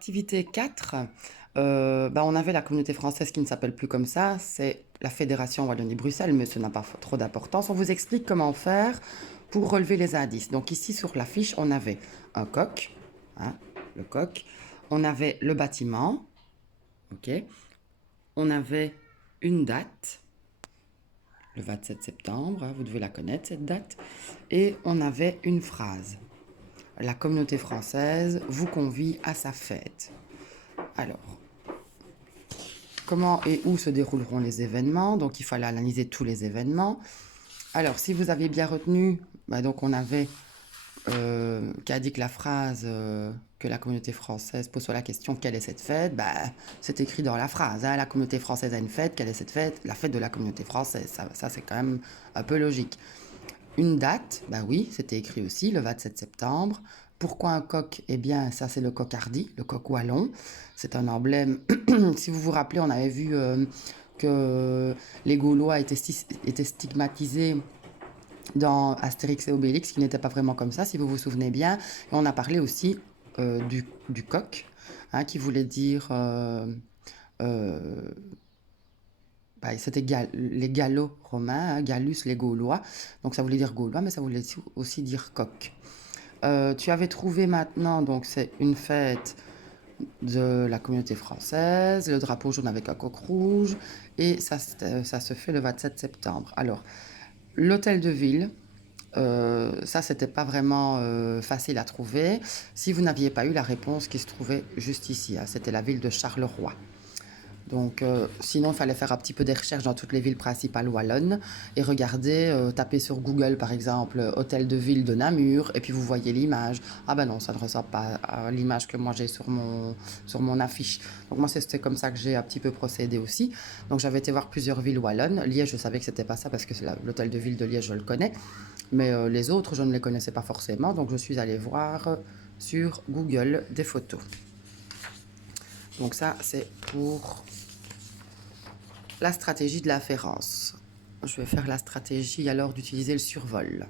Activité 4, on avait la communauté française qui ne s'appelle plus comme ça, c'est la Fédération Wallonie-Bruxelles, mais ce n'a pas trop d'importance. On vous explique comment faire pour relever les indices. Donc ici sur la fiche, on avait un coq, hein, le coq, on avait le bâtiment, ok, on avait une date, le 27 septembre, hein, vous devez la connaître cette date, et on avait une phrase. La communauté française vous convie à sa fête. Alors, comment et où se dérouleront les événements? Donc, il fallait analyser tous les événements. Alors, si vous aviez bien retenu, donc on avait qui a dit que la phrase que la communauté française pose sur la question quelle est cette fête, c'est écrit dans la phrase. Hein, la communauté française a une fête, quelle est cette fête? La fête de la communauté française. Ça c'est quand même un peu logique. Une date, oui, c'était écrit aussi, le 27 septembre. Pourquoi un coq? Eh bien, ça c'est le coq hardy, le coq wallon. C'est un emblème. Si vous vous rappelez, on avait vu que les Gaulois étaient stigmatisés dans Astérix et Obélix, qui n'était pas vraiment comme ça, si vous vous souvenez bien. Et on a parlé aussi du coq, hein, qui voulait dire... c'était les Gallo-romains, hein, Gallus, les Gaulois. Donc ça voulait dire Gaulois, mais ça voulait aussi dire coq. Tu avais trouvé maintenant, donc c'est une fête de la communauté française, le drapeau jaune avec un coq rouge, et ça se fait le 27 septembre. Alors, l'hôtel de ville, ça, c'était pas vraiment facile à trouver. Si vous n'aviez pas eu la réponse qui se trouvait juste ici, hein, c'était la ville de Charleroi. Donc, sinon, il fallait faire un petit peu des recherches dans toutes les villes principales wallonnes et regarder, taper sur Google, par exemple, hôtel de ville de Namur, et puis vous voyez l'image. Ah ben non, ça ne ressemble pas à l'image que moi j'ai sur mon affiche. Donc moi, c'était comme ça que j'ai un petit peu procédé aussi. Donc j'avais été voir plusieurs villes wallonnes. Liège, je savais que c'était pas ça parce que l'hôtel de ville de Liège, je le connais. Mais les autres, je ne les connaissais pas forcément. Donc je suis allée voir sur Google des photos. Donc ça, c'est pour la stratégie de l'afférence. Je vais faire la stratégie alors d'utiliser le survol.